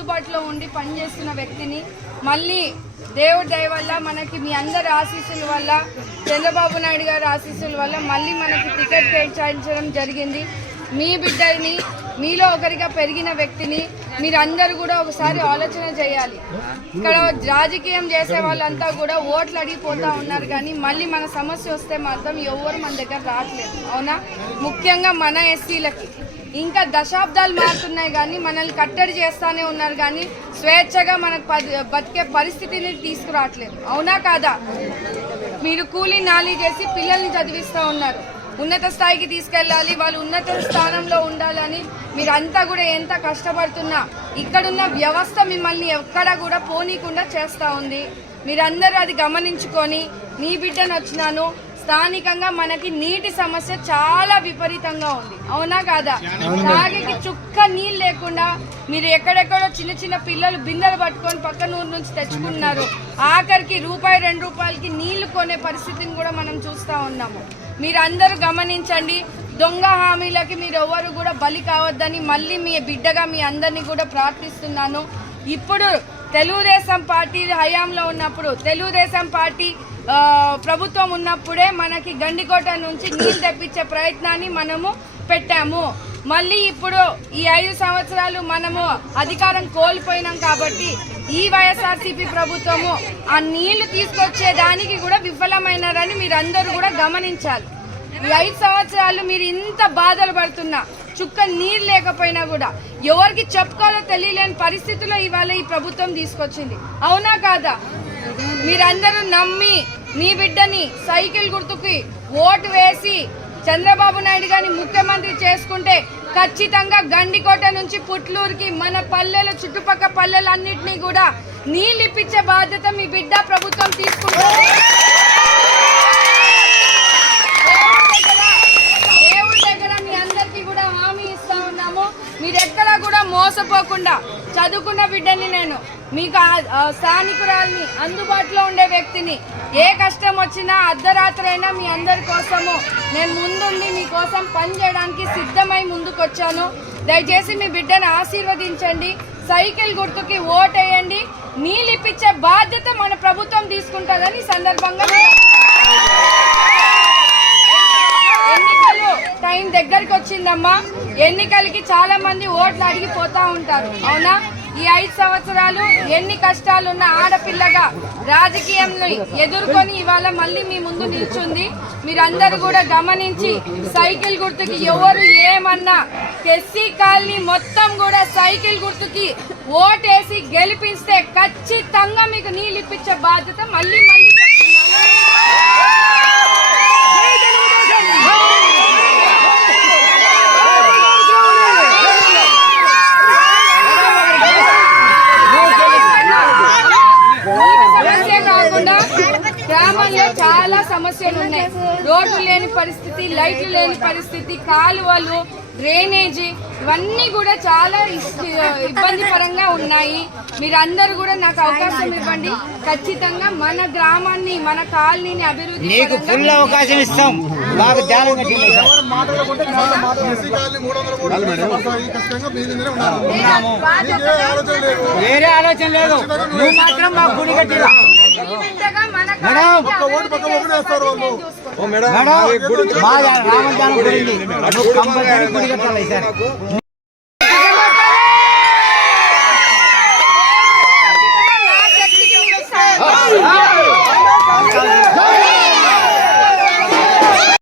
అందుబాటులో ఉండి పనిచేస్తున్న వ్యక్తిని మళ్ళీ దేవుడి దయ వల్ల మనకి మీ అందరి ఆశీస్సుల వల్ల చంద్రబాబు నాయుడు గారి ఆశీస్సుల వల్ల మళ్ళీ మనకి టికెట్ కేటాయించడం జరిగింది. మీ బిడ్డని మీలో ఒకరిగా పెరిగిన వ్యక్తిని మీరందరూ కూడా ఒకసారి ఆలోచన చేయాలి. ఇక్కడ రాజకీయం చేసే వాళ్ళంతా కూడా ఓట్లు అడిగిపోతూ ఉన్నారు, కానీ మళ్ళీ మన సమస్య వస్తే మాత్రం ఎవరు మన దగ్గర రావట్లేదు. అవునా? ముఖ్యంగా మన ఎస్సీలకి ఇంకా దశాబ్దాలు మారుతున్నాయి కానీ మనల్ని కట్టడి చేస్తానే ఉన్నారు, కానీ స్వేచ్ఛగా మనకు బతికే పరిస్థితిని తీసుకురావట్లేదు. అవునా కాదా? మీరు కూలీ నాలి చేసి పిల్లల్ని చదివిస్తూ ఉన్నారు. ఉన్నత స్థాయికి తీసుకెళ్ళాలి, వాళ్ళు ఉన్నత స్థానంలో ఉండాలని మీరంతా కూడా ఎంత కష్టపడుతున్నా ఇక్కడున్న వ్యవస్థ మిమ్మల్ని ఎక్కడా కూడా పోనీకుండా చేస్తూ ఉంది. మీరందరూ అది గమనించుకొని మీ బిడ్డను వచ్చినాను. స్థానికంగా మనకి నీటి సమస్య చాలా విపరీతంగా ఉంది. అవునా కాదా? తాగికి చుక్క నీళ్ళు లేకుండా మీరు ఎక్కడెక్కడో చిన్న చిన్న పిల్లలు బిందెలు పట్టుకొని పక్కన ఊరు నుంచి తెచ్చుకున్నారు. ఆఖరికి రూపాయి 2 రూపాయలకి నీళ్లు కొనే పరిస్థితిని కూడా మనం చూస్తూ ఉన్నాము. మీరందరూ గమనించండి. దొంగ హామీలకి మీరు ఎవరు కూడా బలి కావద్దని మళ్ళీ మీ బిడ్డగా మీ అందరినీ కూడా ప్రార్థిస్తున్నాను. ఇప్పుడు తెలుగుదేశం పార్టీ హయాంలో ఉన్నప్పుడు, తెలుగుదేశం పార్టీ ప్రభుత్వం ఉన్నప్పుడే మనకి గండికోట నుంచి నీళ్ళు తెప్పించే ప్రయత్నాన్ని మనము పెట్టాము. మళ్ళీ ఇప్పుడు ఈ 5 సంవత్సరాలు మనము అధికారం కోల్పోయినాం కాబట్టి ఈ వైఎస్ఆర్సీపీ ప్రభుత్వము ఆ నీళ్లు తీసుకొచ్చేదానికి కూడా విఫలమైనారని మీరందరూ కూడా గమనించాలి. ఈ 5 సంవత్సరాలు మీరు ఇంత బాధలు పడుతున్నా, చుక్క నీరు లేకపోయినా కూడా ఎవరికి చెప్పుకోవాలో తెలియలేని పరిస్థితిలో ఇవాళ ఈ ప్రభుత్వం తీసుకొచ్చింది. అవునా కాదా? మీరందరూ నమ్మి మీ బిడ్డని సైకిల్ గుర్తుకి ఓటు వేసి చంద్రబాబు నాయుడు గారిని ముఖ్యమంత్రి చేసుకుంటే ఖచ్చితంగా గండికోట నుంచి పుట్లూరుకి మన పల్లెలు చుట్టుపక్కల పల్లెలన్నింటినీ కూడా నీళ్ళు ఇప్పించే బాధ్యత మీ బిడ్డ ప్రభుత్వం తీసుకుంటుంది. దేవుడి దగ్గర మీ అందరికీ కూడా హామీ ఇస్తా ఉన్నాము. మీరు ఎక్కడా కూడా మోసపోకుండా చదువుకున్న బిడ్డని నేను మీకు స్థానికురాల్ని, అందుబాటులో ఉండే వ్యక్తిని, ఏ కష్టం వచ్చినా అర్ధరాత్రి అయినా మీ అందరి కోసము నేను ముందుండి మీకోసం పని చేయడానికి సిద్ధమై ముందుకొచ్చాను. దయచేసి మీ బిడ్డను ఆశీర్వదించండి, సైకిల్ గుర్తుకి ఓటేయండి. నీళ్ళు ఇప్పించే బాధ్యత మన ప్రభుత్వం తీసుకుంటుందని సందర్భంగా ఎన్నికలు టైం దగ్గరికి వచ్చిందమ్మా. ఎన్నికలకి చాలా మంది ఓట్లు అడిగిపోతా ఉంటారు. అవునా? ఈ 5 సంవత్సరాలు ఎన్ని కష్టాలున్న ఆడపిల్లగా రాజకీయంలో ఎదుర్కొని ఇవాళ మళ్ళీ మీ ముందు నిల్చుంది. మీరందరూ కూడా గమనించి సైకిల్ గుర్తుకి ఎవరు ఏమన్నా ఎస్సీ కాలనీ మొత్తం కూడా సైకిల్ గుర్తుకి ఓటేసి గెలిపిస్తే ఖచ్చితంగా మీకు నీళ్ళు ఇప్పించే బాధ్యత మళ్ళీ చెప్తున్నాను. గ్రామంలో చాలా సమస్యలు ఉన్నాయి. రోడ్లు లేని పరిస్థితి, లైట్లు లేని పరిస్థితి, కాలువలు, డ్రైనేజీ ఇవన్నీ కూడా చాలా ఇబ్బందికరంగా ఉన్నాయి. మీరందరూ కూడా నాకు అవకాశం ఇవ్వండి. ఖచ్చితంగా మన గ్రామాన్ని, మన కాలనీని అభివృద్ధి అవకాశం ఇస్తాం. వేరే ఆలోచన లేదు. నువ్వు మాత్రం మా గుడి కట్టిరా గుడి కట్టాలి సార్.